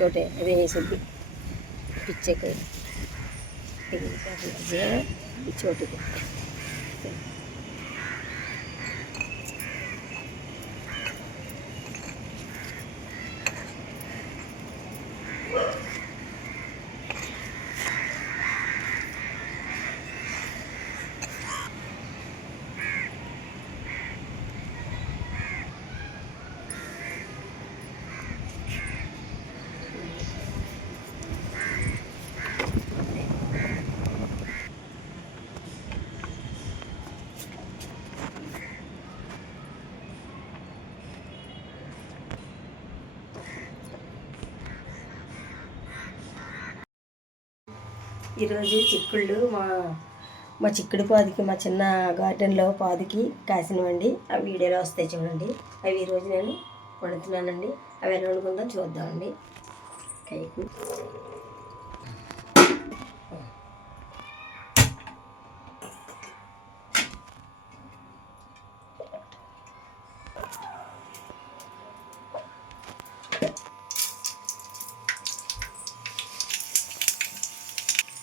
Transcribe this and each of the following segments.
చోటే అదే వేసింది. పిచ్చకి పిచ్చోటికి ఈరోజు చిక్కుళ్ళు మా మా చిక్కుడు పాదికి మా చిన్న గార్డెన్లో పాదికి కాసినవండి. అవి వీడియోలో వస్తాయి చూడండి. అవి ఈరోజు నేను వండుతున్నానండి. అవి ఎలా వండుకుందాం చూద్దామండి. కైకు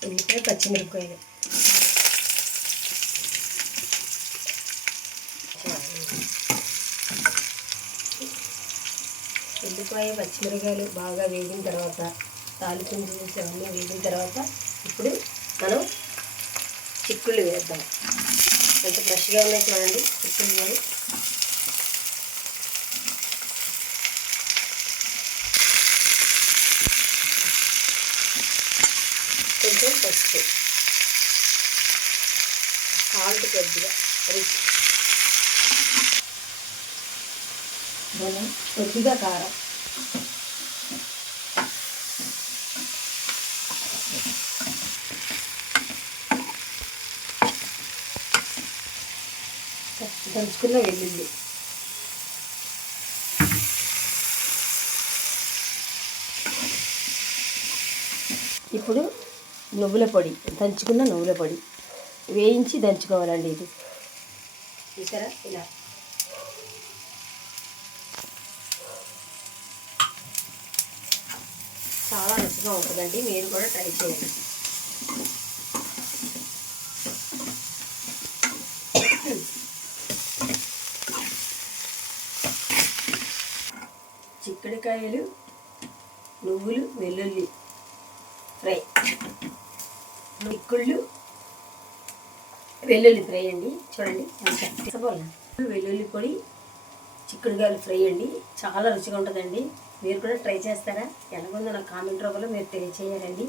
ఉల్లిపాయ పచ్చిమిరపకాయలు. ఉల్లిపాయ పచ్చిమిరపకాయలు బాగా వేగిన తర్వాత తాలింపు జ్యూస్ అవన్నీ వేగిన తర్వాత ఇప్పుడు మనం చిక్కుళ్ళు వేద్దాం. ఎంత ఫ్రెష్గా ఉన్నాయి చూడండి చిక్కుళ్ళు. కొంచెం పసుపు సాల్ట్ కొద్దిగా రిచ్ మనం కొద్దిగా కారం. దంచుకున్న వెళ్ళింది ఇప్పుడు నువ్వుల పొడి. దంచుకున్న నువ్వుల పొడి. వేయించి దంచుకోవాలండి ఇది. చూసారా? ఇలా. చాలా రుచిగా ఉంటుందండి. మీరు కూడా ట్రై చేయండి. చిక్కుడుకాయలు నువ్వులు వెల్లుల్లి ఫ్రై. మిక్కుళ్ళు వెల్లుల్లి ఫ్రై అండి. చూడండి వెల్లుల్లి పొడి చిక్కుడుగాయలు ఫ్రై అండి. చాలా రుచిగా ఉంటుందండి. మీరు కూడా ట్రై చేస్తారా? ఎలాగుందో నాకు కామెంట్ రూపంలో మీరు తెలియచేయాలండి.